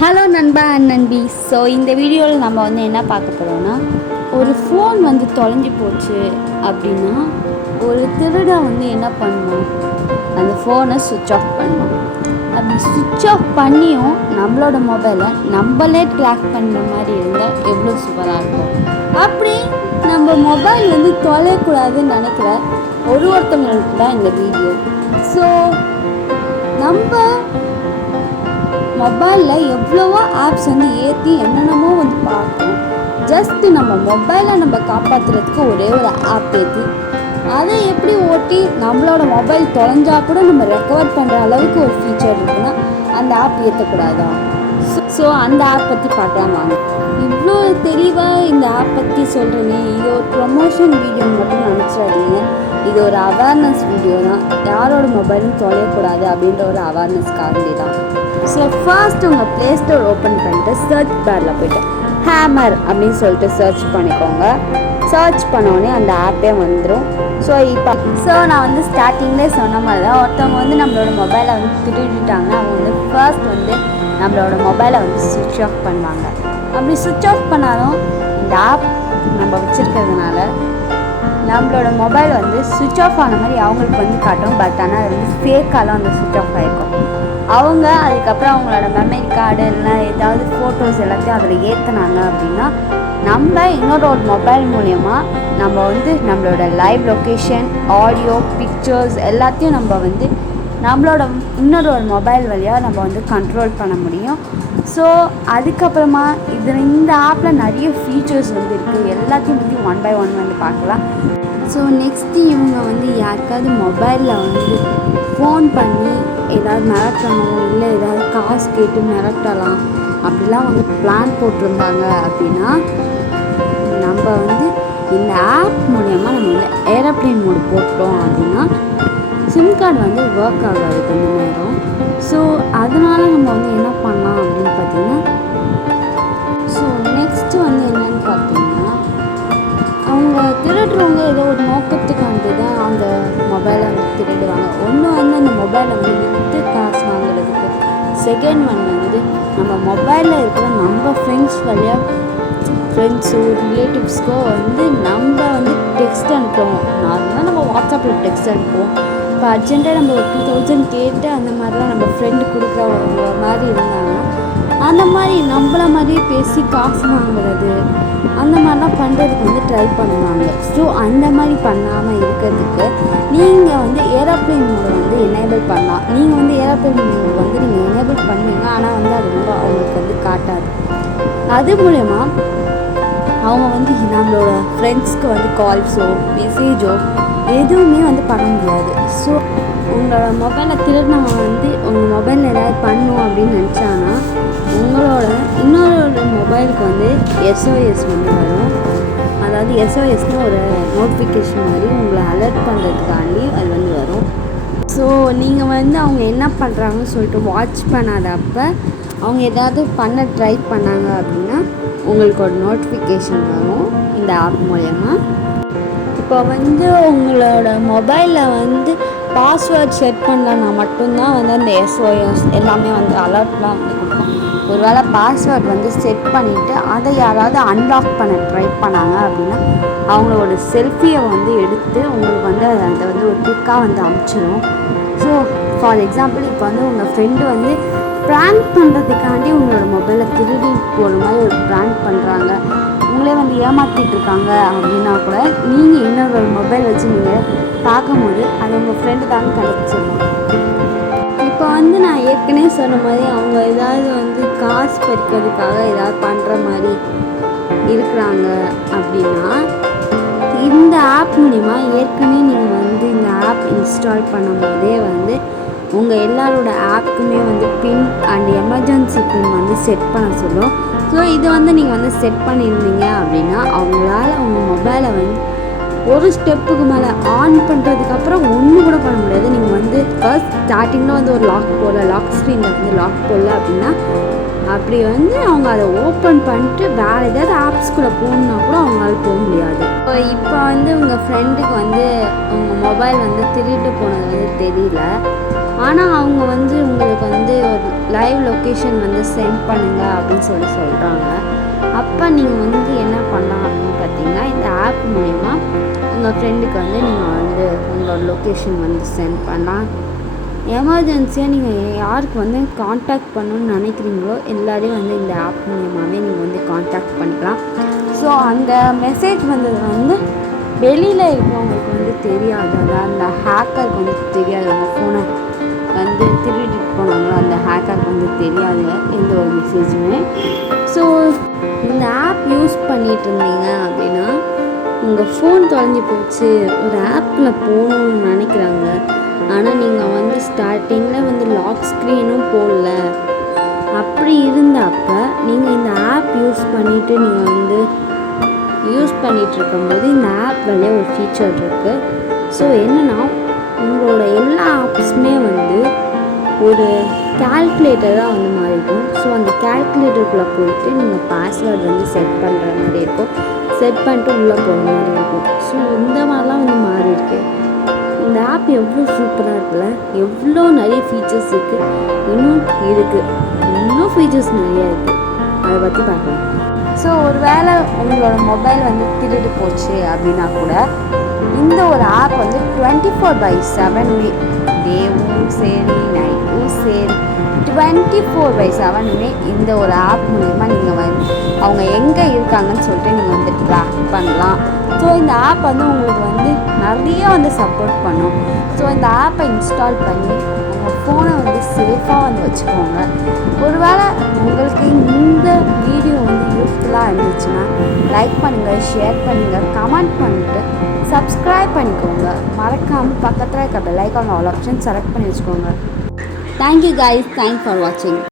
Hello நண்பா and நண்பி. So இந்த வீடியோவில் நம்ம வந்து என்ன பார்க்க போகிறோம்னா, ஒரு ஃபோன் வந்து தொலைஞ்சி போச்சு அப்படின்னா ஒரு திருடன் வந்து என்ன பண்ணுவோம், அந்த ஃபோனை சுவிட்ச் ஆஃப் பண்ணுவோம். அப்படி சுவிட்ச் ஆஃப் பண்ணியும் நம்மளோட மொபைலை நம்மளே ட்ராக் பண்ணுற மாதிரி இருந்தால் எவ்வளோ சூப்பராக இருக்கும். அப்படி நம்ம மொபைல் வந்து தொலையக்கூடாதுன்னு நினைக்கிற ஒருத்தவங்களுக்கு தான் இந்த வீடியோ. ஸோ நம்ம மொபைலில் எவ்வளவோ ஆப்ஸ் வந்து ஏற்றி என்னென்னமோ வந்து பார்த்தோம். ஜஸ்ட்டு நம்ம மொபைலை நம்ம காப்பாற்றுறதுக்கு ஒரே ஒரு ஆப் ஏற்றி அதை எப்படி ஓட்டி நம்மளோட மொபைல் தொலைஞ்சா கூட நம்ம ரெக்கவர் பண்ணுற அளவுக்கு ஒரு ஃபீச்சர் இருக்குன்னா அந்த ஆப் ஏற்றக்கூடாதா? ஸோ அந்த ஆப் பற்றி பார்க்கலாம் வாங்க. இவ்வளோ தெளிவாக இந்த ஆப் பற்றி சொல்கிறேனே, இது ஒரு ப்ரொமோஷன் வீடியோ மட்டும் நினச்சிடாதீங்க. இது ஒரு அவேர்னஸ் வீடியோ தான். யாரோட மொபைலும் தொலையக்கூடாது அப்படின்ற ஒரு அவேர்னஸ்க்காண்டி தான். ஸோ ஃபர்ஸ்ட் உங்கள் ப்ளே ஸ்டோர் ஓப்பன் பண்ணிட்டு சர்ச் பாரில் போய்ட்டு ஹேமர் அப்படின்னு சொல்லிட்டு சர்ச் பண்ணிக்கோங்க. சர்ச் பண்ணோடனே அந்த ஆப்பே வந்துடும். ஸோ நான் வந்து ஸ்டார்டிங்லேயே சொன்ன மாதிரி தான், ஒருத்தவங்க வந்து நம்மளோட மொபைலை வந்து திருடிட்டாங்க. அவங்க வந்து ஃபர்ஸ்ட் வந்து நம்மளோட மொபைலை வந்து சுவிட்ச் ஆஃப் பண்ணுவாங்க. அப்படி சுவிட்ச் ஆஃப் பண்ணாலும் இந்த ஆப் நம்ம வச்சுருக்கிறதுனால நம்மளோட மொபைல் வந்து சுவிட்ச் ஆஃப் ஆன மாதிரி அவங்களுக்கு வந்து காட்டும். பட் ஆனால் அது வந்து ஃபேக்காலாம் வந்து சுவிட்ச் ஆஃப் ஆகிருக்கும். அவங்க அதுக்கப்புறம் அவங்களோட மெமரி கார்டு இல்லைனா ஏதாவது ஃபோட்டோஸ் எல்லாத்தையும் அதில் ஏற்றினாங்க அப்படின்னா நம்ம இன்னொரு மொபைல் மூலயமா நம்ம வந்து நம்மளோட லைவ் லொக்கேஷன், ஆடியோ, பிக்சர்ஸ் எல்லாத்தையும் நம்ம வந்து நம்மளோட இன்னொரு மொபைல் வழியாக நம்ம வந்து கண்ட்ரோல் பண்ண முடியும். ஸோ அதுக்கப்புறமா இந்த ஆப்பில் நிறைய ஃபீச்சர்ஸ் வந்து இருக்குது. எல்லாத்தையும் பற்றி ஒன் பை ஒன் வந்து பார்க்கலாம். ஸோ நெக்ஸ்ட்டு இவங்க வந்து யாருக்காவது மொபைலில் வந்து ஃபோன் பண்ணி ஏதாவது மிரட்டணும், இல்லை ஏதாவது காசு கேட்டு மிரட்டலாம் அப்படிலாம் வந்து பிளான் போட்டிருந்தாங்க அப்படின்னா நம்ம வந்து இந்த ஆப் மூலயமா நம்ம வந்து ஏரோப்ளேன் மோடு போட்டோம் அப்படின்னா சிம் கார்டு வந்து ஒர்க் ஆகாது கொஞ்ச நேரம். ஸோ அதனால் நம்ம வந்து என்ன பண்ணலாம் அப்படின்னு பார்த்தீங்கன்னா, ஸோ நெக்ஸ்ட்டு வந்து என்னென்னு பார்த்தீங்கன்னா, அவங்க திருடுறவங்க ஏதோ ஒரு நோக்கத்துக்காண்டி தான் அந்த மொபைலை வந்து திருடுவாங்க. ஒன்று வந்து அந்த மொபைலை வந்து விற்று காசு வாங்குறதுக்கு, செகண்ட் ஒன் வந்து நம்ம மொபைலில் இருக்கிற நம்ம ஃப்ரெண்ட்ஸ் வழியாக ஃப்ரெண்ட்ஸோ ரிலேட்டிவ்ஸ்க்கோ வந்து நம்ம வந்து டெக்ஸ்ட் அனுப்புவோம். நார்மலாக நம்ம வாட்ஸ்அப்பில் டெக்ஸ்ட் அனுப்புவோம். இப்போ அர்ஜென்ட்டாக நம்ம ஒரு 2000 கேட்டு அந்த மாதிரிலாம் நம்ம ஃப்ரெண்டு கொடுக்குறவங்க மாதிரி இருந்தாங்கன்னா அந்த மாதிரி நம்மள மாதிரியே பேசி காசு வாங்குறது அந்த மாதிரிலாம் பண்ணுறதுக்கு வந்து ட்ரை பண்ணுவாங்க. ஸோ அந்த மாதிரி பண்ணாமல் இருக்கிறதுக்கு நீங்கள் வந்து ஏரோப்ளேன் மோடை வந்து எனேபிள் பண்ணலாம். நீங்கள் வந்து ஏரோப்ளேன் மோட் வந்து நீங்கள் எனேபிள் பண்ணுவீங்க, ஆனால் வந்து அது ரொம்ப அவங்களுக்கு வந்து காட்டாது. அது மூலயமா அவங்க வந்து நம்மளோட ஃப்ரெண்ட்ஸ்க்கு வந்து கால்ஸோ மெசேஜோ எதுவுமே வந்து பண்ண முடியாது. ஸோ உங்களோட மொபைலை திருடினவங்க வந்து உங்கள் மொபைலில் ஏதாவது பண்ணும் அப்படின்னு நினச்சாங்கன்னா உங்களோட இன்னொரு மொபைலுக்கு வந்து SOS வந்து வரும். அதாவது SOSனு ஒரு நோட்டிஃபிகேஷன் மாதிரி உங்களை அலர்ட் பண்ணுறதுக்காண்டி அது வந்து வரும். ஸோ நீங்கள் வந்து அவங்க என்ன பண்ணுறாங்கன்னு சொல்லிட்டு வாட்ச் பண்ணாதப்போ அவங்க ஏதாவது பண்ண ட்ரை பண்ணாங்க அப்படின்னா உங்களுக்கு ஒரு நோட்டிஃபிகேஷன் வரும் இந்த ஆப் மூலயமா. இப்போ வந்து உங்களோட மொபைலில் வந்து பாஸ்வேர்ட் செட் பண்ணலன்னா மட்டும்தான் வந்து அந்த SOS எல்லாமே வந்து அலர்ட்லாம் வந்து கொடுக்கும். ஒரு வேளை பாஸ்வேர்ட் வந்து செட் பண்ணிவிட்டு அதை யாராவது அன்லாக் பண்ண ட்ரை பண்ணாங்க அப்படின்னா அவங்களோட செல்ஃபியை வந்து எடுத்து உங்களுக்கு வந்து அதை வந்து ஒரு பிக்காக வந்து அனுப்பிச்சிடும். ஸோ ஃபார் எக்ஸாம்பிள் இப்போ வந்து உங்கள் ஃப்ரெண்டு வந்து ப்ராங்க் பண்ணுறதுக்காண்டி உங்களோட மொபைலை திருடி போகிற மாதிரி ஒரு ப்ராங்க் பண்ணுறாங்க, உங்களே வந்து ஏமாற்றிட்டு இருக்காங்க அப்படின்னா கூட நீங்கள் இன்னொரு மொபைல் வச்சு நீங்கள் பார்க்கும்போது அது உங்கள் ஃப்ரெண்டு தாங்க கண்டுபிடிச்சிடணும். இப்போ வந்து நான் ஏற்கனவே சொன்ன மாதிரி அவங்க ஏதாவது வந்து காசு பறிக்கிறதுக்காக ஏதாவது பண்ணுற மாதிரி இருக்கிறாங்க அப்படின்னா இந்த ஆப் மூலிமா ஏற்கனவே நீங்கள் வந்து இந்த ஆப் இன்ஸ்டால் பண்ணும் போதே வந்து உங்கள் எல்லாரோட ஆப்புக்குமே வந்து பின் அண்ட் எமர்ஜென்சி பின் வந்து செட் பண்ண சொல்லும். ஸோ இது வந்து நீங்கள் வந்து செட் பண்ணியிருந்தீங்க அப்படின்னா அவங்களால உங்கள் மொபைலை வந்து ஒரு ஸ்டெப்புக்கு மேலே ஆன் பண்ணுறதுக்கப்புறம் ஒன்றும் கூட பண்ண முடியாது. நீங்கள் வந்து ஃபர்ஸ்ட் ஸ்டார்டிங்கில் வந்து ஒரு லாக் ஸ்க்ரீனில் வந்து லாக் போடல அப்படின்னா அப்படி வந்து அவங்க அதை ஓப்பன் பண்ணிட்டு வேறு ஏதாவது ஆப்ஸ்குள்ளே போகணுன்னா கூட அவங்களால போக முடியாது. இப்போ வந்து உங்கள் ஃப்ரெண்டுக்கு வந்து உங்கள் மொபைல் வந்து திருட்டு போனது வந்து தெரியல. ஆனால் அவங்க வந்து உங்களுக்கு வந்து ஒரு லைவ் லொக்கேஷன் வந்து சென்ட் பண்ணுங்கள் அப்படின்னு சொல்கிறாங்க. அப்போ நீங்கள் வந்து என்ன பண்ணலாம் அப்படின்னு பார்த்தீங்கன்னா, இந்த ஆப் மூலயமா உங்கள் ஃப்ரெண்டுக்கு வந்து நீங்கள் வந்து உங்களோட லொக்கேஷன் வந்து சென்ட் பண்ணலாம். எமர்ஜென்சியாக நீங்கள் யாருக்கு வந்து காண்டாக்ட் பண்ணணுன்னு நினைக்கிறீங்களோ எல்லாரையும் வந்து இந்த ஆப் மூலயமாவே நீங்கள் வந்து காண்டாக்ட் பண்ணிக்கலாம். ஸோ அந்த மெசேஜ் வந்தது வந்து வெளியில் இருக்கிறவங்களுக்கு வந்து தெரியாது, அதாவது அந்த ஹேக்கருக்கு வந்து தெரியாது. உங்கள் ஃபோனை வந்து திருடிட்டு போனாங்களோ அந்த ஹேக்கருக்கு வந்து தெரியாது எந்த ஒரு மெசேஜுமே. ஸோ இந்த ஆப் யூஸ் பண்ணிகிட்டு இருந்தீங்க அப்படின்னா, உங்கள் ஃபோன் தொலைஞ்சி போச்சு, ஒரு ஆப்பில் போகணுன்னு நினைக்கிறாங்க, ஆனால் நீங்கள் வந்து ஸ்டார்டிங்கில் வந்து லாக் ஸ்க்ரீனும் போடல, அப்படி இருந்தப்போ நீங்கள் இந்த ஆப் யூஸ் பண்ணிவிட்டு நீங்கள் வந்து யூஸ் பண்ணிகிட்ருக்கும்போது இந்த ஆப் மேலே ஒரு ஃபீச்சர் இருக்குது. ஸோ என்னென்னா, உங்களோட எல்லா ஆப்ஸுமே வந்து ஒரு கால்குலேட்டராக வந்து மாறிடும். ஸோ அந்த கால்குலேட்டருக்குள்ளே போயிட்டு நீங்கள் பாஸ்வேர்டு வந்து செட் பண்ணுற மாதிரி இருக்கும், செட் பண்ணிட்டு உள்ளே போகிற மாதிரி இருக்கும். ஸோ இந்த மாதிரிலாம் வந்து மாறி இருக்கு. இந்த ஆப் எவ்வளோ சூப்பராக இருக்குல்ல, எவ்வளோ நிறைய ஃபீச்சர்ஸ் இருக்குது, இன்னும் ஃபீச்சர்ஸ் நிறையா இருக்குது, அதை பற்றி பார்க்கலாம். ஸோ ஒரு வேளை உங்களோட மொபைல் வந்து திருடு போச்சு அப்படின்னா கூட இந்த ஒரு ஆப் வந்து 24/7 டேவும் சரி நைட்டும் சரி 24/7 இந்த ஒரு ஆப் மூலமா நீங்கள் வந்து அவங்க எங்கே இருக்காங்கன்னு சொல்லிட்டு நீங்கள் வந்து ட்ராக் பண்ணலாம். ஸோ இந்த ஆப் வந்து உங்களுக்கு வந்து நிறைய வந்து சப்போர்ட் பண்ணும். ஸோ இந்த ஆப்பை இன்ஸ்டால் பண்ணி உங்கள் ஃபோனை வந்து சேஃபாக வந்து வச்சுக்கோங்க. ஒருவேளை உங்களுக்கு இந்த வீடியோ வந்து யூஸ்ஃபுல்லாக இருந்துச்சுன்னா லைக் பண்ணுங்கள், ஷேர் பண்ணுங்கள், கமெண்ட் பண்ணிவிட்டு சப்ஸ்கிரைப் பண்ணிக்கோங்க. மறக்காமல் பக்கத்தில் இருக்க bell icon all option select பண்ணி வச்சுக்கோங்க. தேங்க்யூ கைஸ், தேங்க்ஸ் ஃபார் வாட்சிங்.